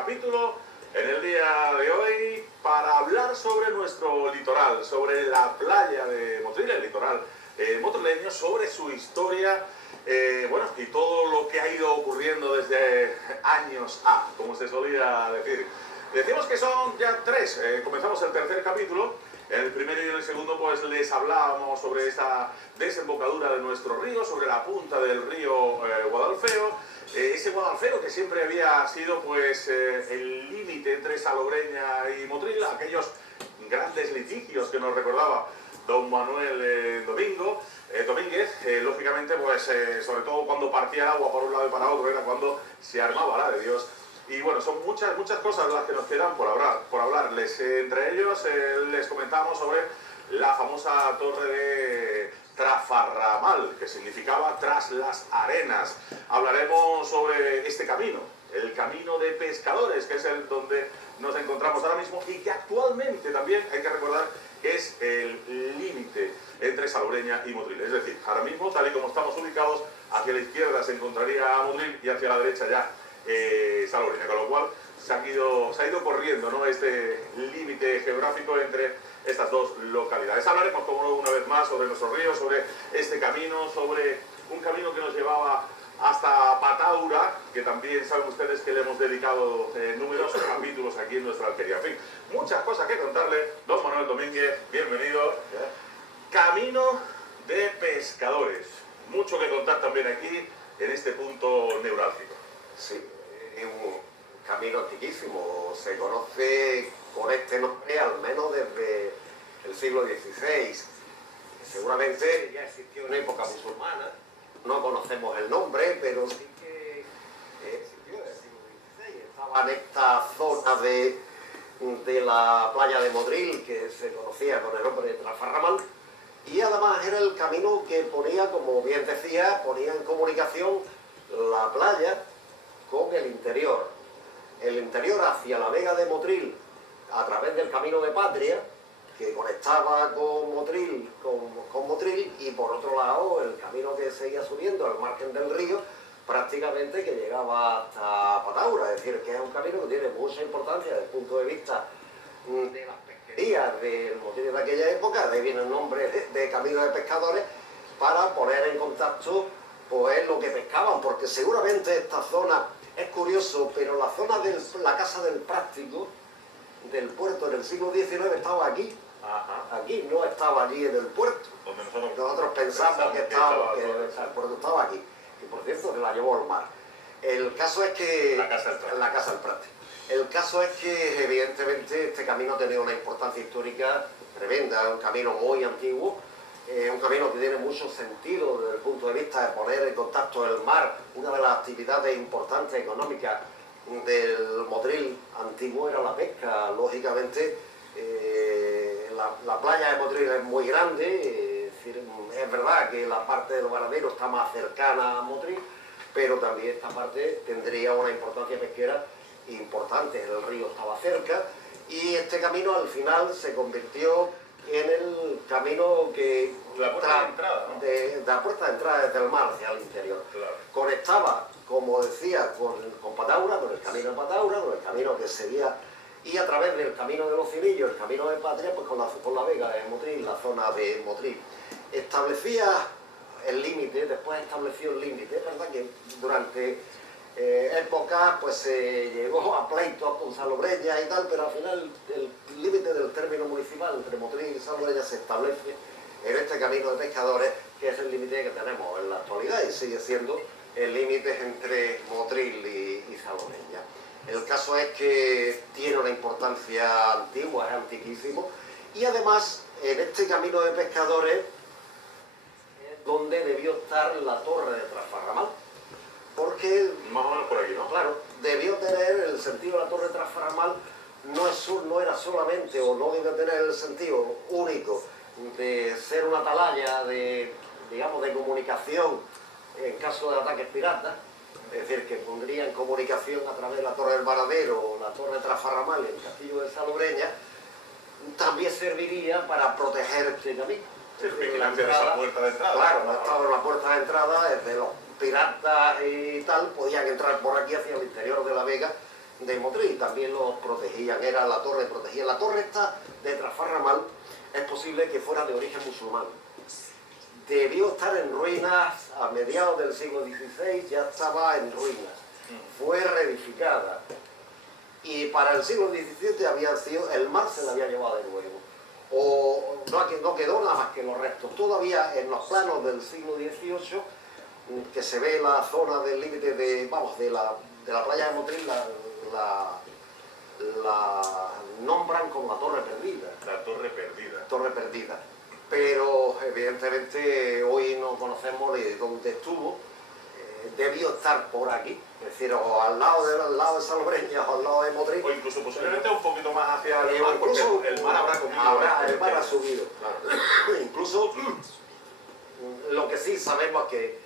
capítulo en el día de hoy para hablar sobre nuestro litoral, sobre la playa de Motril, el litoral motrileño, sobre su historia, bueno, y todo lo que ha ido ocurriendo desde años A, como se solía decir. Decimos que son ya tres, comenzamos el tercer capítulo. En el primero y en el segundo pues les hablábamos sobre esa desembocadura de nuestro río, sobre la punta del río Guadalfeo, ese Guadalfeo que siempre había sido pues el límite entre Salobreña y Motril, aquellos grandes litigios que nos recordaba don Manuel Domínguez, lógicamente pues sobre todo cuando partía el agua para un lado y para otro era cuando se armaba la de Dios. Y bueno, son muchas cosas las que nos quedan por hablarles. Entre ellos les comentamos sobre la famosa torre de Trafarramal, que significaba tras las arenas. Hablaremos sobre este camino, el camino de pescadores, que es el donde nos encontramos ahora mismo y que actualmente también hay que recordar que es el límite entre Salobreña y Motril. Es decir, ahora mismo, tal y como estamos ubicados, hacia la izquierda se encontraría Motril y hacia la derecha ya Salobreña, con lo cual se ha ido corriendo, ¿no?, este límite geográfico entre estas dos localidades. Hablaremos, como no, una vez más sobre nuestro río, sobre este camino, sobre un camino que nos llevaba hasta Pataura, que también saben ustedes que le hemos dedicado numerosos capítulos aquí en nuestra alquería. En fin, muchas cosas que contarle. Don Manuel Domínguez, bienvenido. Camino de pescadores. Mucho que contar también aquí en este punto neurálgico. Sí, es un camino antiquísimo, se conoce con este nombre al menos desde el siglo XVI. Seguramente ya existió en época musulmana, no conocemos el nombre, pero sí que existió en el siglo XVI. Estaba en esta zona de la playa de Motril, que se conocía con el nombre de Trafarramal, y además era el camino que ponía, como bien decía, ponía en comunicación la playa con el interior hacia la Vega de Motril a través del Camino de Patria, que conectaba con Motril, y por otro lado el camino que seguía subiendo al margen del río, prácticamente que llegaba hasta Pataura. Es decir, que es un camino que tiene mucha importancia desde el punto de vista de las pesquerías del Motril de aquella época. De ahí viene el nombre de Camino de Pescadores, para poner en contacto pues lo que pescaban, porque seguramente esta zona, es curioso, pero la zona de la Casa del Práctico del puerto en el siglo XIX estaba aquí. Ajá. Aquí, no estaba allí en el puerto. Donde nosotros pensamos que el puerto estaba aquí. Y por cierto, se la llevó al mar. El caso es que... La Casa del Práctico. El caso es que, evidentemente, este camino ha tenido una importancia histórica tremenda, es un camino muy antiguo. Es un camino que tiene mucho sentido desde el punto de vista de poner en contacto el mar. Una de las actividades importantes económicas del Motril antiguo era la pesca. Lógicamente, la playa de Motril es muy grande, es verdad que la parte del Varadero está más cercana a Motril, pero también esta parte tendría una importancia pesquera importante. El río estaba cerca y este camino al final se convirtió en el camino que... La puerta de entrada, ¿no? De la puerta de entrada desde el mar hacia el interior. Claro. Conectaba, como decía, con Pataura, con el camino de Pataura, con el camino que seguía, y a través del camino de los Cinillos, el camino de Patria, pues con la Vega de Motril, la zona de Motril. Establecía el límite, después estableció el límite. Es verdad que durante épocas pues se llegó a pleitos con Salobreña y tal, pero al final el límite del término municipal entre Motril y Salobreña se establece en este camino de pescadores, que es el límite que tenemos en la actualidad y sigue siendo el límite entre Motril y Salobreña. El caso es que tiene una importancia antigua, es antiquísimo, y además en este camino de pescadores es donde debió estar la torre de Trafarramal, porque... Más o menos por aquí, ¿no? Claro, debió tener el sentido de la torre de Trafarramal, no era solamente, o no debió tener el sentido único de ser una atalaya de comunicación en caso de ataques piratas. Es decir, que pondría en comunicación a través de la Torre del Varadero, la Torre de Trafarramal y el Castillo de Salobreña. También serviría para proteger este camino. Vigilancia de esa puerta de entrada. Claro, no estaba en la puerta de entrada, desde los piratas y tal, podían entrar por aquí hacia el interior de la Vega de Motril, también los protegían, era la torre protegida. La torre esta de Trafarramal es posible que fuera de origen musulmán. Debió estar en ruinas a mediados del siglo XVI, ya estaba en ruinas. Fue reedificada. Y para el siglo XVII había sido, el mar se la había llevado de nuevo. O no quedó nada más que los restos. Todavía en los planos del siglo XVIII, que se ve la zona del límite de la playa de Motril, la nombran como la Torre Perdida. La Torre Perdida. Torre Perdida. Pero evidentemente hoy no conocemos ni dónde estuvo. Debió estar por aquí, es decir, o al lado de Salobreña o al lado de Motril. O incluso posiblemente un poquito más hacia el mar, Incluso, porque el mar habrá comido. El mar ha subido. Claro. Incluso lo que sí sabemos es que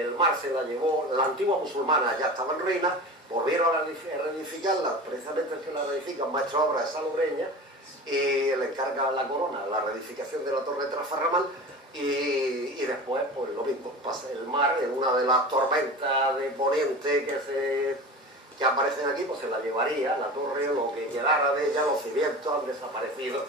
el mar se la llevó, la antigua musulmana ya estaba en ruina, volvieron a reedificarla, precisamente el que la reedifica, un maestro de obra de Salobreña, y le encarga la corona, la reedificación de la torre de Trafarramal, y después, pues lo mismo, pasa el mar, en una de las tormentas de poniente que aparecen aquí, pues se la llevaría, la torre, lo que quedara de ella, los cimientos han desaparecido.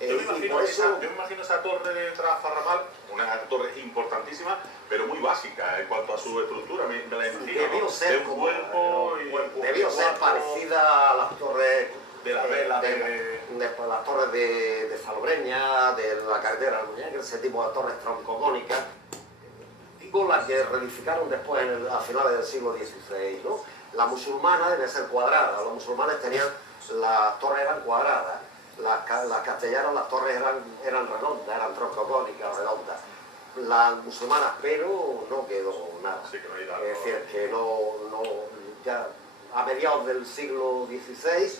Yo me imagino esa torre de Trafarramal, una torre importantísima, pero muy básica en cuanto a su estructura, me la imagino, debió ser de un cuerpo debió ser parecida a las torres de la vela, las torres de Salobreña, de la carretera Almuñécar, ese tipo de torres troncocónicas, digo las que reedificaron después a finales del siglo XVI, ¿no? La musulmana debe ser cuadrada, los musulmanes las torres eran cuadradas, las castellanas, las torres eran redondas, eran troncocónicas, redondas. Las musulmanas, pero no quedó nada. Sí, que no hay nada. Es decir, que ya a mediados del siglo XVIII,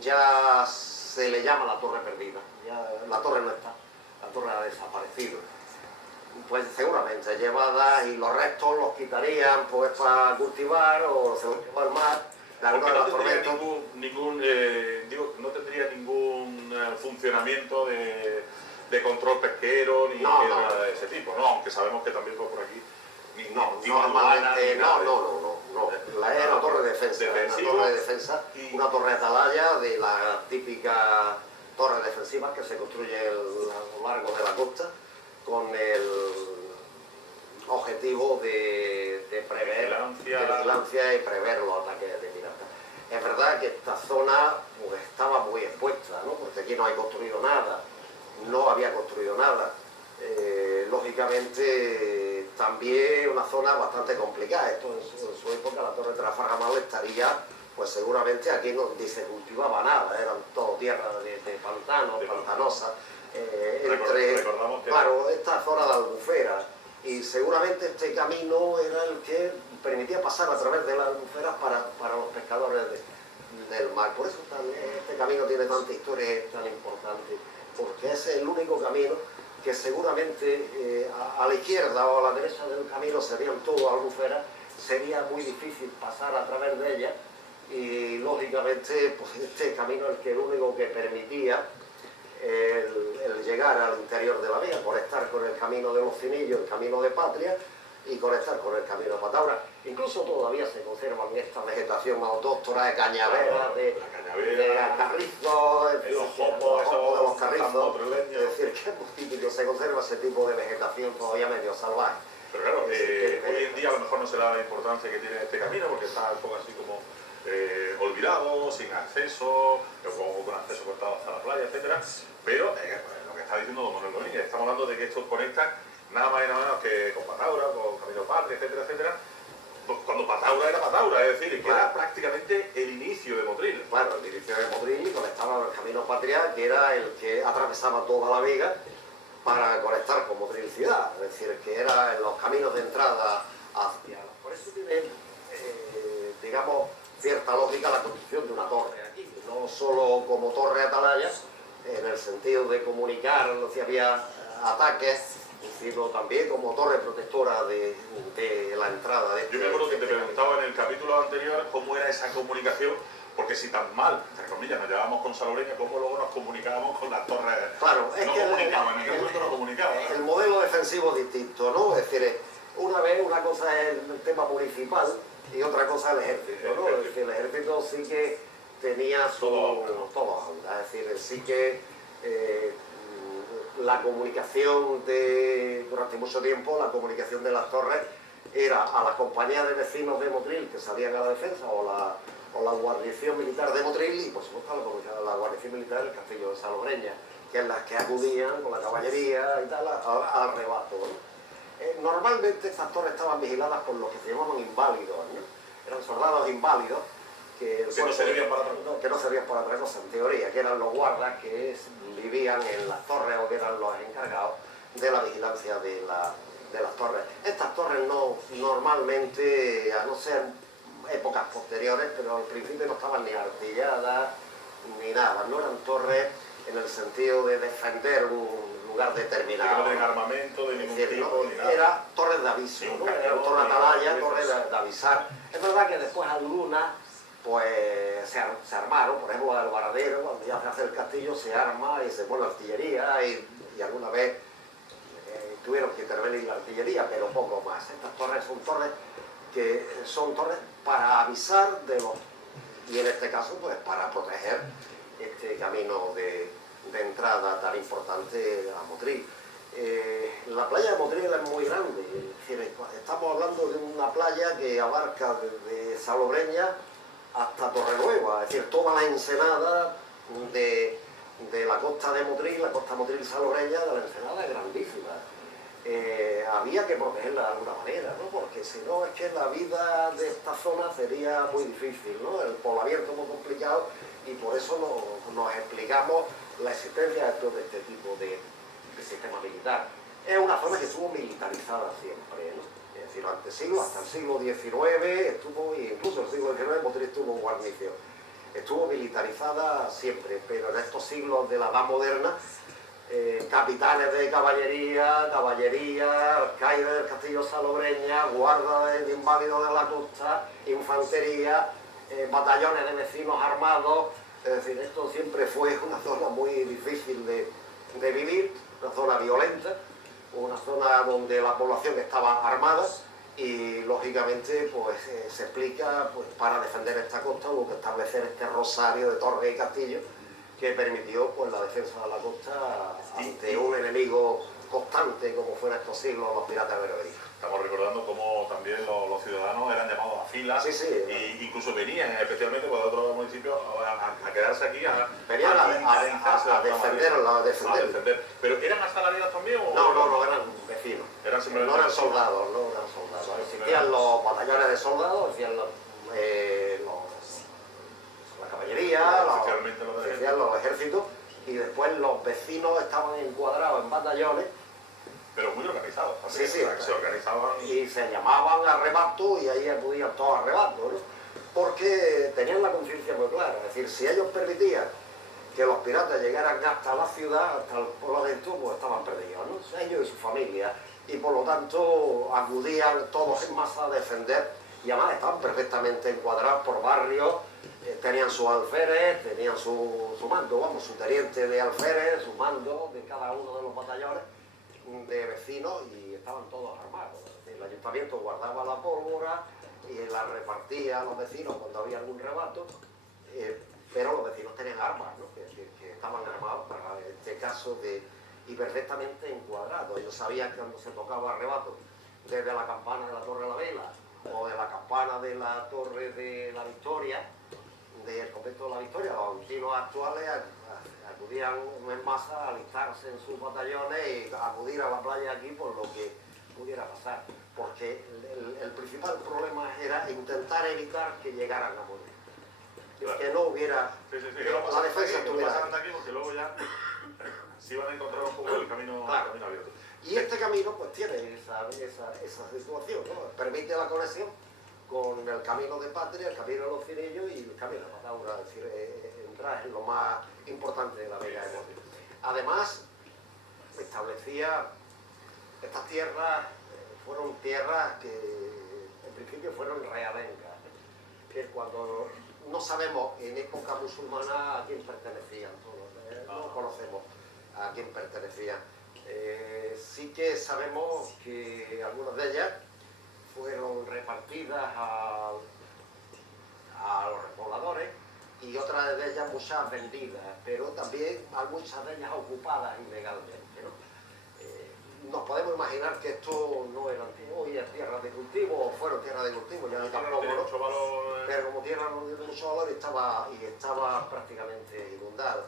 ya se le llama la Torre Perdida. Ya, la torre no está, la torre ha desaparecido. Pues seguramente llevada, y los restos los quitarían pues para cultivar o se los llevó al mar. No tendría ningún funcionamiento de control pesquero ni nada de ese tipo, ¿no? Aunque sabemos que también fue por aquí. Normalmente no. Era una torre de defensa, una torre de atalaya de la típica torre defensiva que se construye a lo largo de la costa con el objetivo de prever vigilancia y prever los ataques de piratas. Es verdad que esta zona pues, estaba muy expuesta, ¿no? Porque aquí no hay construido nada, no había construido nada. Lógicamente también una zona bastante complicada. Esto en su época la torre de Trafarramal estaría, pues seguramente aquí no se cultivaba nada, eran todo tierra de pantanos, pantanosas, claro, esta zona de Albufera, y seguramente este camino era el que permitía pasar a través de las albuferas para los pescadores del mar. Por eso este camino tiene tanta historia tan importante, porque es el único camino que seguramente a la izquierda o a la derecha del camino serían todo albuferas, sería muy difícil pasar a través de ellas, y lógicamente pues este camino es el único que permitía el llegar al interior de la vía, conectar con el camino de los Cinillos, el camino de Patria, y conectar con el camino de Pataura. Incluso todavía se conservan esta vegetación autóctona de cañaveras, de carrizos, de los carrizos, es decir, que es muy típico, se conserva ese tipo de vegetación todavía medio salvaje. Pero claro, hoy en día a lo mejor no se le da la importancia que tiene este camino, porque está un poco así como olvidado, sin acceso, o con acceso cortado hasta la playa, etcétera. Pero lo que está diciendo don Manuel Domínguez, estamos hablando de que esto conecta nada más y nada menos que con Pataura, con Camino Patria, etcétera, etcétera. Cuando Pataura era Pataura, es decir, que era prácticamente el inicio de Motril. Claro, el inicio de Motril conectaba el Camino Patria, que era el que atravesaba toda la vega para conectar con Motril ciudad, es decir, que era en los caminos de entrada hacia... Por eso tiene, digamos, cierta lógica la construcción de una torre aquí, no solo como torre atalaya, en el sentido de comunicar si había ataques, sino también como torre protectora de la entrada de Yo me acuerdo que te preguntaba en el capítulo anterior cómo era esa comunicación, porque si tan mal, entre comillas, nos llevábamos con Salobreña, ¿cómo luego nos comunicábamos con las torres? Claro, es no que comunicaban, en aquel momento no comunicaban. El modelo defensivo es distinto, ¿no? Es decir, una cosa es el tema municipal, y otra cosa el ejército, ¿no? Es decir, el ejército sí que tenía su... todo, es decir, sí que la comunicación durante mucho tiempo, la comunicación de las torres era a las compañías de vecinos de Motril que salían a la defensa o la guarnición militar de Motril y por supuesto la guarnición militar del castillo de Salobreña, que es las que acudían con la caballería y tal al rebato, ¿no? Normalmente estas torres estaban vigiladas por los que se llamaban inválidos, ¿no? Eran soldados inválidos que no servían para otra cosa. Que no servían para otra cosa en teoría, que eran los guardas que vivían en las torres o que eran los encargados de la vigilancia de las torres. Estas torres no, normalmente, a no ser épocas posteriores, pero al principio no estaban ni artilladas ni nada, no eran torres en el sentido de defender un lugar determinado. Que no tienen armamento de ningún tipo, ni nada. Era torres de aviso, ¿no? Era torre atalaya, torres de avisar. Es verdad que después algunas pues se armaron, por ejemplo el Varadero, cuando ya se hace el castillo, se arma y se pone artillería y alguna vez tuvieron que intervenir la artillería, pero poco más. Estas torres son torres para avisar de los... y en este caso pues para proteger este camino de entrada tan importante a Motril. La playa de Motril es muy grande, es decir, estamos hablando de una playa que abarca desde Salobreña hasta Torrenueva, es decir, toda la ensenada de la costa de Motril, la costa Motril-Salobreña de la ensenada es grandísima. Había que protegerla de alguna manera, ¿no? Porque si no es que la vida de esta zona sería muy difícil, ¿no? El poblamiento es muy complicado y por eso nos explicamos la existencia de todo este tipo de sistema militar. Es una zona que estuvo militarizada siempre, ¿no? Es decir, hasta el siglo XIX estuvo, incluso el siglo XIX Motril estuvo en guarnición. Estuvo militarizada siempre, pero en estos siglos de la Edad Moderna, capitanes de caballería, alcaide del castillo Salobreña, guarda de inválidos de la costa, infantería, batallones de vecinos armados. Es decir, esto siempre fue una zona muy difícil de vivir, una zona violenta, una zona donde la población estaba armada y lógicamente pues se explica, pues para defender esta costa hubo que establecer este rosario de torres y castillos que permitió pues la defensa de la costa ante un enemigo constante como fueron estos siglos los piratas berberiscos. Estamos recordando cómo también los ciudadanos eran llamados a filas, e incluso venían especialmente por otros municipios a quedarse aquí venían a defender. ¿Pero eran asalariados también? ¿O no, eran vecinos. No eran soldados. Existían los batallones de soldados, existían la caballería, los ejércitos, y después los vecinos estaban encuadrados en batallones. Pero muy organizados también, sí, se organizaban y se llamaban a rebato y ahí acudían todos a rebato, ¿no? Porque tenían la conciencia muy clara, es decir, si ellos permitían que los piratas llegaran hasta la ciudad, hasta el pueblo adentro, pues estaban perdidos, ¿no? Ellos y su familia, y por lo tanto acudían todos en masa a defender, y además estaban perfectamente encuadrados por barrios, tenían sus alférez, tenían su mando, su teniente de alférez, su mando de cada uno de los batallones de vecinos y estaban todos armados. El ayuntamiento guardaba la pólvora y la repartía a los vecinos cuando había algún rebato, pero los vecinos tenían armas, ¿no? que estaban armados para este caso y perfectamente encuadrados. Ellos sabían que cuando se tocaba rebato desde la campana de la Torre de la Vela o de la campana de la Torre de la Victoria, del convento de la Victoria, los vecinos actuales acudían en masa a alistarse en sus batallones y acudir a la playa aquí por lo que pudiera pasar, porque el principal problema era intentar evitar que llegaran a morir, claro. Que no hubiera que la defensa estuviera aquí, porque luego ya se iban a encontrar un poco el camino, claro. El camino abierto. Y este camino pues tiene esa situación, ¿no? Permite la conexión con el camino de Patria, el camino de los Cirillos y el camino de Mataura, es decir, entrar en lo más importante de la Vega de Motril. Además, establecía estas tierras, fueron tierras que en principio fueron realengas, que cuando no sabemos en época musulmana a quién pertenecían todos, no conocemos a quién pertenecían. Sí que sabemos que algunas de ellas fueron repartidas a los repobladores y otras de ellas muchas vendidas, pero también hay muchas de ellas ocupadas ilegalmente, ¿no? Nos podemos imaginar que esto no era hoy es tierra de cultivo, o fueron tierras de cultivo, ya tampoco, ¿no? Pero como tierra no tiene mucho valor y estaba prácticamente inundado.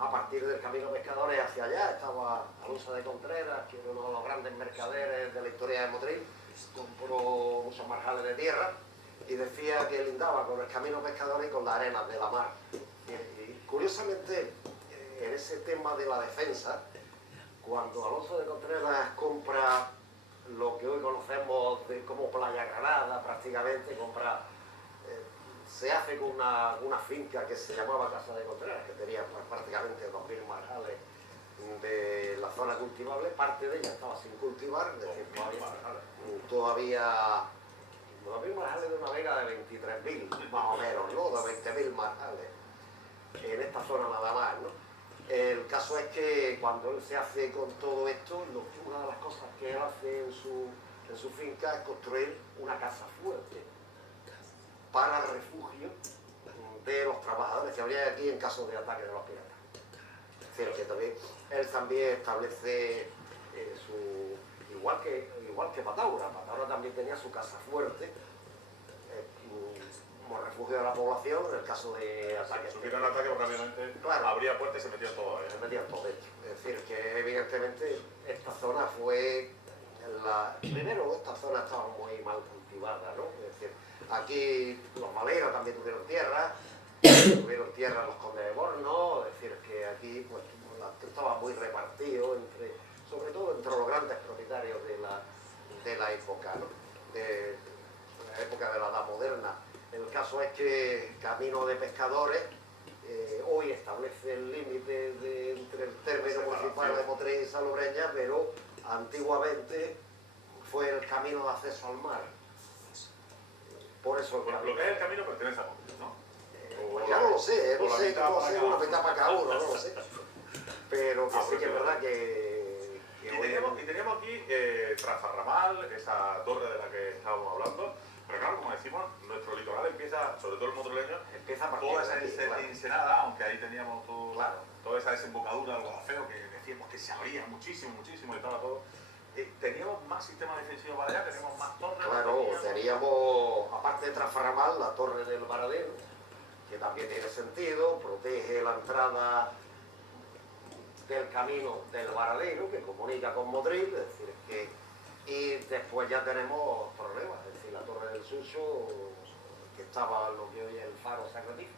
A partir del camino Pescadores hacia allá estaba Alonso de Contreras, que era uno de los grandes mercaderes de la historia de Motril, compró muchos marjales de tierra y decía que lindaba con el camino Pescadores y con las arenas de la mar. Y curiosamente, en ese tema de la defensa, cuando Alonso de Contreras compra lo que hoy conocemos como Playa Granada, prácticamente se hace con una finca que se llamaba Casa de Contreras, que tenía prácticamente 2000 marjales de la zona cultivable, parte de ella estaba sin cultivar, es decir, todavía 2000 marjales de una vega de 23.000, más o menos, ¿no? De 20.000 marjales, en esta zona nada más, ¿no? El caso es que cuando él se hace con todo esto, una de las cosas que él hace en su finca es construir una casa fuerte para refugio de los trabajadores que habría aquí en caso de ataque de los piratas. Es decir, que él también establece igual que Pataura también tenía su casa fuerte como refugio de la población en el caso de ataques. Si hubiera un ataque, obviamente, claro, abría puertas y se metían todo ahí. Se metían todo dentro. Es decir, que evidentemente esta zona fue primero, esta zona estaba muy mal cultivada, ¿no? Es decir, aquí los Valera también tuvieron tierra los condes de Borno, es decir, que aquí pues, estaba muy repartido, sobre todo entre los grandes propietarios de la época, ¿no? De la época de la Edad Moderna. El caso es que Camino de Pescadores hoy establece el límite entre el término municipal de Motril y Salobreña, pero antiguamente fue el camino de acceso al mar. Por eso lo que es el camino pertenece a Motril, ¿no? Pues ya no lo sé, no sé cómo hacer una mitad para cada uno, no lo sé. Pero que sí que es verdad que y teníamos aquí Trafarramal, esa torre de la que estábamos hablando. Pero claro, como decimos, nuestro litoral empieza, sobre todo el motroleño, empieza a toda esa ensenada, aunque ahí teníamos toda esa desembocadura del Guadalfeo, que decíamos que se abría muchísimo, y estaba todo. ¿Teníamos más sistemas defensivos para allá? ¿Teníamos más torres? Claro, teníamos, aparte de Trafarramal, la torre del Varadero, que también tiene sentido, protege la entrada del camino del Varadero, que comunica con Motril, es decir, y después ya tenemos problemas, es decir, la Torre del Suso, que estaba lo que hoy es el faro Sacrificio,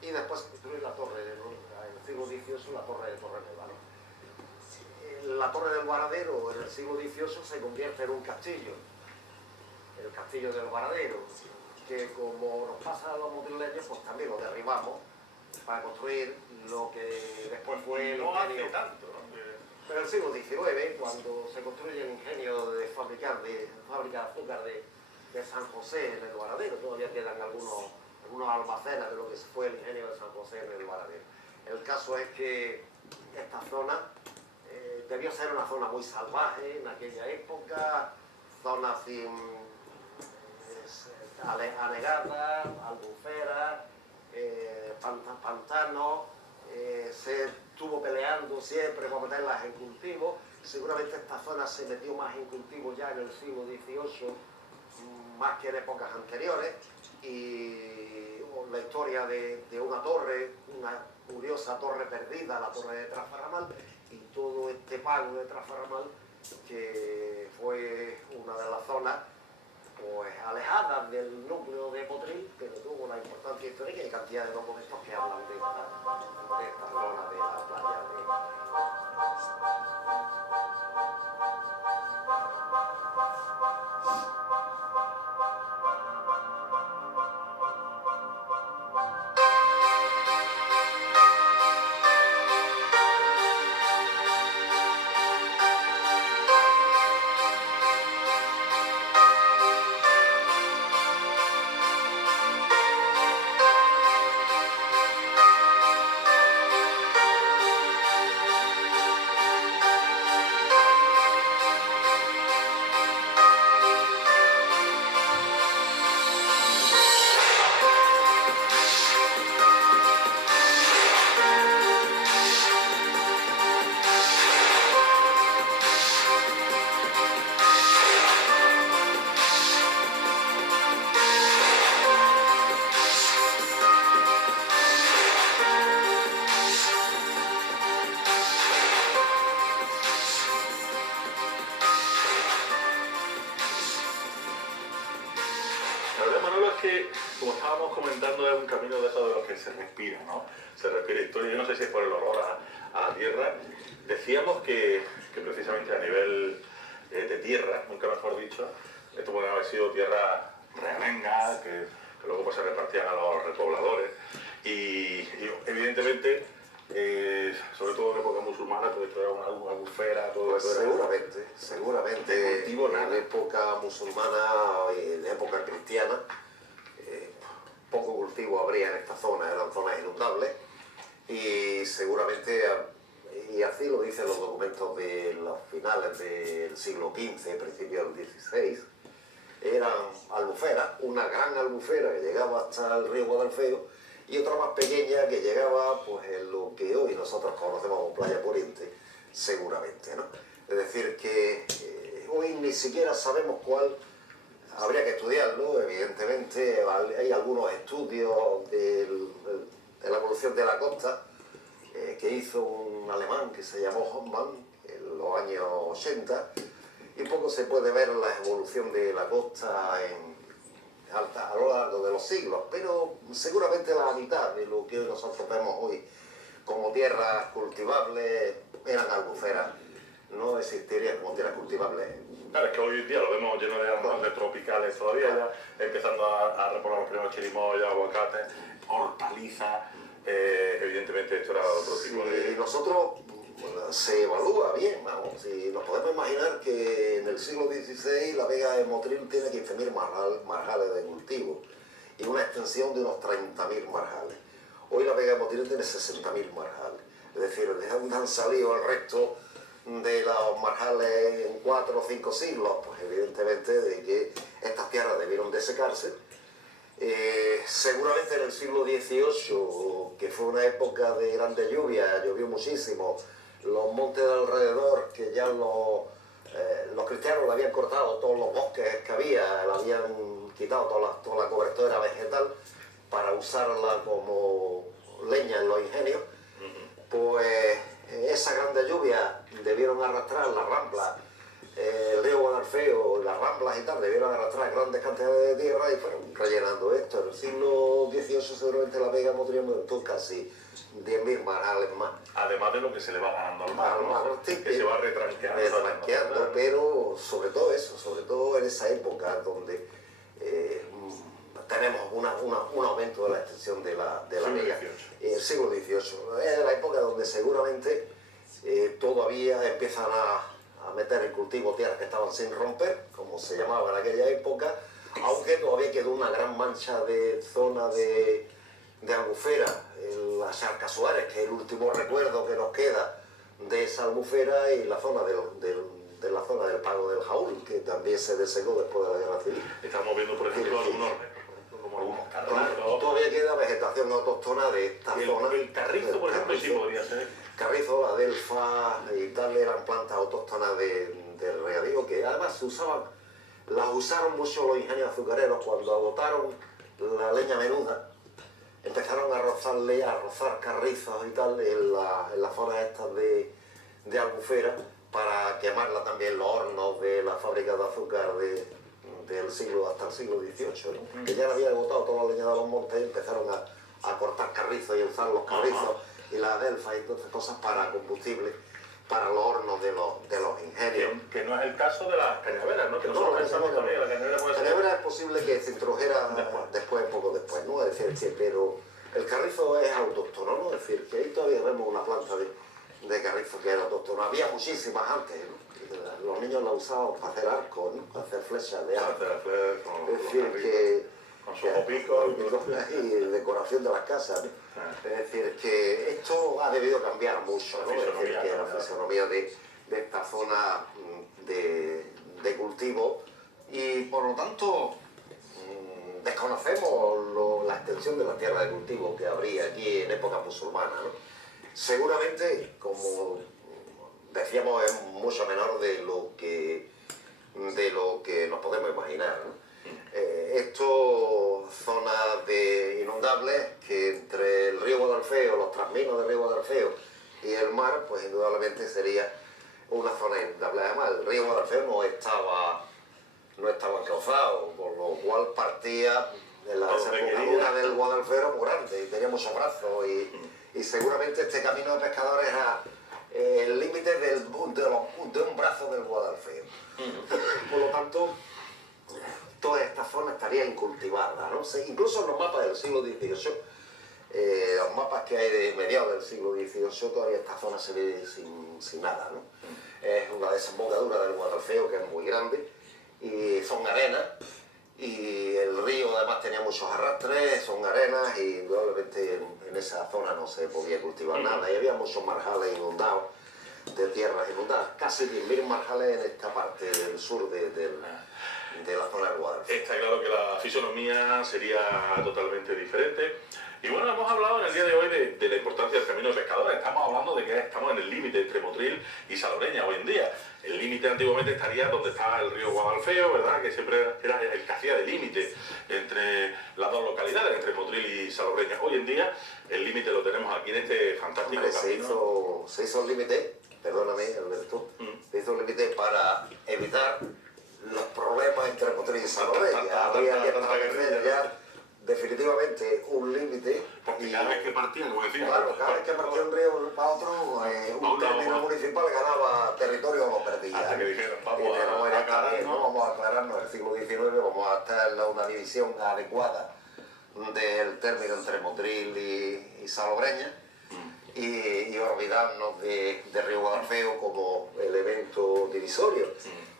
y después construir la torre, en el siglo XVIII, la torre de Torrenueva, ¿no? La Torre del Varadero en el siglo XVIII se convierte en un castillo, el castillo del Varadero, que como nos pasa a los motrileños, pues también lo derribamos para construir lo que después fue el ingenio. Hace tanto, ¿no? Pero en el siglo XIX, cuando se construye el ingenio de fábrica de azúcar de San José en el Varadero, todavía quedan algunos almacenes de lo que fue el ingenio de San José en el Varadero. El caso es que esta zona debió ser una zona muy salvaje en aquella época, zona anegada, albufera, pantanos, se estuvo peleando siempre para meterlas en cultivo. Seguramente esta zona se metió más en cultivo ya en el siglo XVIII, más que en épocas anteriores, y la historia de una torre, una curiosa torre perdida, la torre de Trafarramal, y todo este pago de Trafarramal, que fue una de las zonas pues alejadas del núcleo de Motril, pero tuvo una importancia histórica y cantidad de documentos que hablan de esta zona de la playa que, como estábamos comentando, es un camino de esos de los que se respira, ¿no? Se respira historia. Yo no sé si es por el olor a la tierra. Decíamos que precisamente a nivel de tierra, nunca mejor dicho, esto puede haber sido tierra realenga, que luego pues se repartían a los repobladores. Y evidentemente, sobre todo en época musulmana, todo esto era una albufera, todo Pues esto era... seguramente de cultivo, en época musulmana y en época cristiana, poco cultivo habría en esta zona, eran zonas inundables y seguramente, y así lo dicen los documentos de los finales del siglo XV, principios del XVI, eran albuferas, una gran albufera que llegaba hasta el río Guadalfeo y otra más pequeña que llegaba pues en lo que hoy nosotros conocemos como Playa Poniente, seguramente, ¿no? Es decir, que hoy ni siquiera sabemos cuál, habría que estudiarlo, evidentemente, hay algunos estudios de la evolución de la costa que hizo un alemán que se llamó Hoffmann en los años 80, y un poco se puede ver la evolución de la costa a lo largo de los siglos, pero seguramente la mitad de lo que nosotros vemos hoy como tierras cultivables eran albuferas, no existirían como tierras cultivables. Claro, es que hoy en día lo vemos lleno de árboles tropicales todavía, ya empezando a repoblar los primeros chirimoyas, aguacates, hortalizas. Evidentemente esto era otro tipo de... Y nosotros se evalúa bien, vamos, si nos podemos imaginar que en el siglo XVI la Vega de Motril tiene 15.000 marjales de cultivo y una extensión de unos 30.000 marjales. Hoy la Vega de Motril tiene 60.000 marjales, es decir, ¿de dónde han salido el resto de los marjales en 4 o 5 siglos? Pues evidentemente de que estas tierras debieron de secarse. Seguramente en el siglo XVIII, que fue una época de grandes lluvias, llovió muchísimo, los montes de alrededor, que ya los cristianos le habían cortado todos los bosques que había, le habían quitado toda la cobertura vegetal para usarla como leña en los ingenios, pues esa grande lluvia debieron arrastrar las ramblas, el río Guadalfeo, las ramblas y tal, debieron arrastrar grandes cantidades de tierra y fueron rellenando esto. En el siglo XVIII seguramente la Vega Motril aumentó casi 10.000 marjales más. Además de lo que se le va ganando al mar, ¿no? Sí, que se va retranqueando. Retranqueando, pero sobre todo eso, sobre todo en esa época donde tenemos un aumento de la extensión de la Vega. El siglo XVIII. Es la época donde seguramente todavía empiezan a meter en cultivo tierras que estaban sin romper, como se llamaba en aquella época, aunque todavía quedó una gran mancha de zona de albufera, la Charca Suárez, que es el último recuerdo que nos queda de esa albufera, y la zona la zona del Pago del Jaúl, que también se desegó después de la Guerra Civil. Estamos viendo, por ejemplo, algunos carrizos. Todavía queda vegetación autóctona de esta zona. El carrizo, por ejemplo, sí podría ser. Carrizo, la delfa y tal eran plantas autóctonas del regadío que además las usaron mucho los ingenios azucareros cuando agotaron la leña menuda. Empezaron a rozar carrizos y tal en la zona estas de albufera para quemarla también en los hornos de las fábricas de azúcar hasta el siglo XVIII, ¿no? Que ya habían agotado toda la leña de los montes y empezaron a cortar carrizos y a usar los carrizos y la delfa y todas estas cosas para combustible, para los hornos de los ingenios. Que no es el caso de las cañaveras, ¿no? Que nosotros pensamos también, la cañavera es posible que se introdujera poco después, ¿no? Es decir, pero el carrizo es autóctono, ¿no? Es decir, que ahí todavía vemos una planta de carrizo que era autóctono. Había muchísimas antes, ¿no? Los niños la usaban para hacer arcos, ¿no? Para hacer flechas de arco. Es decir, que con sus opicos y decoración de las casas, ¿no? Es decir, que esto ha debido cambiar mucho, ¿no? Es decir, que la fisonomía de esta zona de cultivo, y por lo tanto desconocemos la extensión de la tierra de cultivo que habría aquí en época musulmana, ¿no? Seguramente, como decíamos, es mucho menor de lo que nos podemos imaginar, ¿no? Esto, zonas inundables que entre el río Guadalfeo, los trasminos del río Guadalfeo y el mar, pues indudablemente sería una zona inundable. Además, el río Guadalfeo no estaba encauzado, por lo cual partía la desembocadura del Guadalfeo muy grande y tenía muchos brazos y seguramente este camino de pescadores era el límite de un brazo del Guadalfeo. Por lo tanto, toda esta zona estaría incultivada, ¿no? Incluso en los mapas del siglo XVIII, los mapas que hay de mediados del siglo XVIII, todavía esta zona se ve sin nada, ¿no? Es una desembocadura del Guadalfeo que es muy grande y son arenas, y el río además tenía muchos arrastres, son arenas, y indudablemente en esa zona no se podía cultivar nada, y había muchos marjales inundados, de tierras inundadas, casi 10.000 marjales en esta parte del sur de la zona del Guadalfeo. Está claro que la fisonomía sería totalmente diferente. Y bueno, hemos hablado en el día de hoy de la importancia del camino de pescadores. Estamos hablando de que estamos en el límite entre Motril y Salobreña hoy en día. El límite antiguamente estaría donde estaba el río Guadalfeo, ¿verdad? Que siempre era el que hacía de límite entre las dos localidades, entre Motril y Salobreña. Hoy en día el límite lo tenemos aquí en este fantástico camino. Se hizo el límite, perdóname Alberto, se hizo el límite para evitar los problemas entre Motril y Salobreña. Habría que establecer ya definitivamente un límite. Porque cada vez que partían, como decía, claro, cada vez que partía un río para otro, un término municipal ganaba territorio o lo perdía. Hasta que dijeron, vamos a aclararnos en el siglo XIX, vamos a estar en una división adecuada del término entre Motril y Salobreña, y olvidarnos de Río Guadalfeo como elemento divisorio,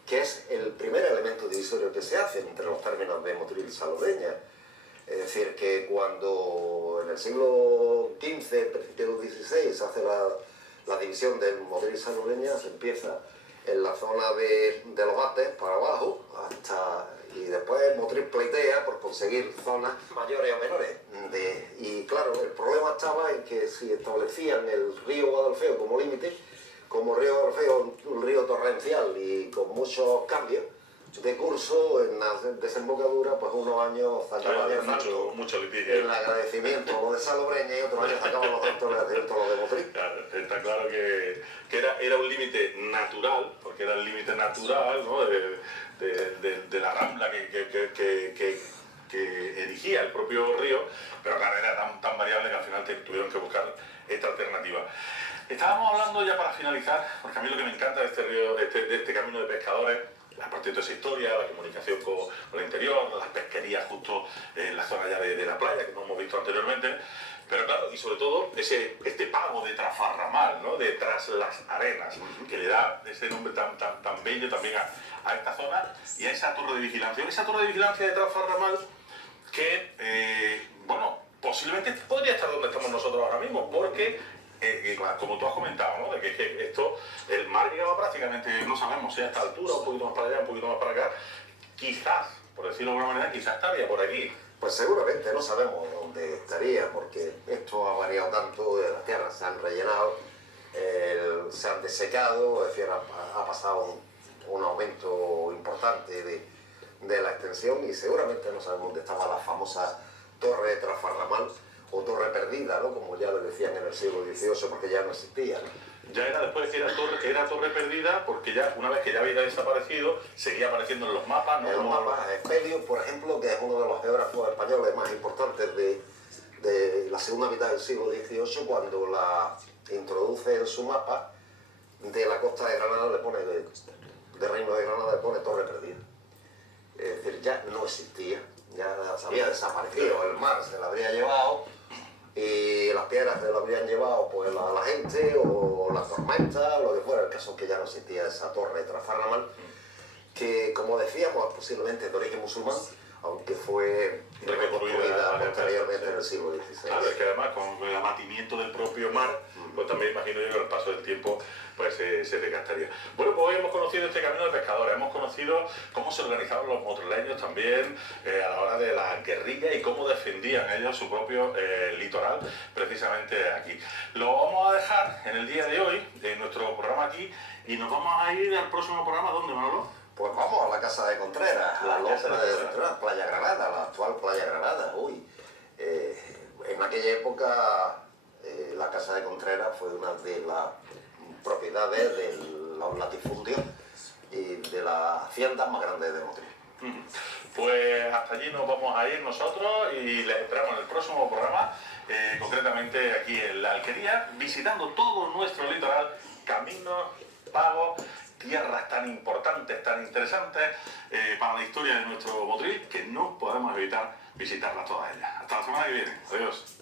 que es el primer elemento divisorio que se hace entre los términos de Motril y Salobreña. Es decir, que cuando en el siglo XV, principios del XVI, se hace la división de Motril y Salobreña, se empieza en la zona de los Bates para abajo, y después Motril pleitea por conseguir zonas mayores o menores. Y claro, el problema estaba en que si establecían el río Guadalfeo como límite, como río Guadalfeo un río torrencial y con muchos cambios de curso en la desembocadura, pues unos años sacaban mucho litigio. El agradecimiento lo de Salobreña y otros años sacaban los actos el agradecimiento lo de Motril. Claro, está claro que era un límite natural, porque era el límite natural, ¿no? de la rambla que erigía el propio río, pero claro, era tan variable que al final tuvieron que buscar esta alternativa. Estábamos hablando ya para finalizar, porque a mí lo que me encanta de este río, de este camino de pescadores, aparte de toda esa historia, la comunicación con el interior, las pesquerías justo en la zona ya de la playa, que no hemos visto anteriormente, pero claro, y sobre todo este pago de Trafarramal, ¿no? De Tras las Arenas, que le da ese nombre tan bello también a esta zona y a esa torre de vigilancia. Esa torre de vigilancia de Trafarramal que, bueno, posiblemente podría estar donde estamos nosotros ahora mismo, porque como tú has comentado, ¿no? De que esto, el mar llegaba prácticamente, no sabemos si a esta altura, un poquito más para allá, un poquito más para acá, quizás, por decirlo de alguna manera, quizás estaría por aquí. Pues seguramente no sabemos dónde estaría, porque esto ha variado tanto, las tierras se han rellenado, se han desecado, es decir, ha pasado un aumento importante de la extensión, y seguramente no sabemos dónde estaba la famosa torre de Trafarramal, o torre perdida, ¿no? Como ya lo decían en el siglo XVIII, porque ya no existía, ¿no? Ya era después que era torre perdida, porque ya una vez que ya había desaparecido, seguía apareciendo en los mapas, ¿no? En los mapas, Expellius, por ejemplo, que es uno de los geógrafos españoles más importantes de la segunda mitad del siglo XVIII, cuando la introduce en su mapa de la costa de Granada, le pone de Reino de Granada, le pone torre perdida. Es decir, ya no existía, ya se había desaparecido, el mar se la habría llevado, y las piedras se lo habrían llevado pues la gente o la tormenta, lo que fuera. El caso es que ya no existía esa torre de Trafarramal, que, como decíamos, posiblemente de origen musulmán, aunque fue reconstruida posteriormente en el siglo XVI. Claro, es que además con el abatimiento del propio mar, pues también imagino yo que con el paso del tiempo pues se desgastaría. Bueno, pues hoy hemos conocido este camino de pescadores, hemos conocido cómo se organizaban los motrileños también a la hora de la guerrilla y cómo defendían ellos su propio litoral, precisamente aquí. Lo vamos a dejar en el día de hoy, en nuestro programa aquí, y nos vamos a ir al próximo programa. ¿Dónde, Manolo? Pues vamos a la Casa de Contreras, a la Playa Granada, la actual Playa Granada. En aquella época la Casa de Contreras fue una de las propiedades de los latifundios y de las haciendas más grandes de Motril. Pues hasta allí nos vamos a ir nosotros y les esperamos en el próximo programa, concretamente aquí en la Alquería, visitando todo nuestro litoral, caminos, pagos, tierras tan importantes, tan interesantes para la historia de nuestro Motril, que no podemos evitar visitarlas todas ellas. Hasta la semana que viene. Adiós.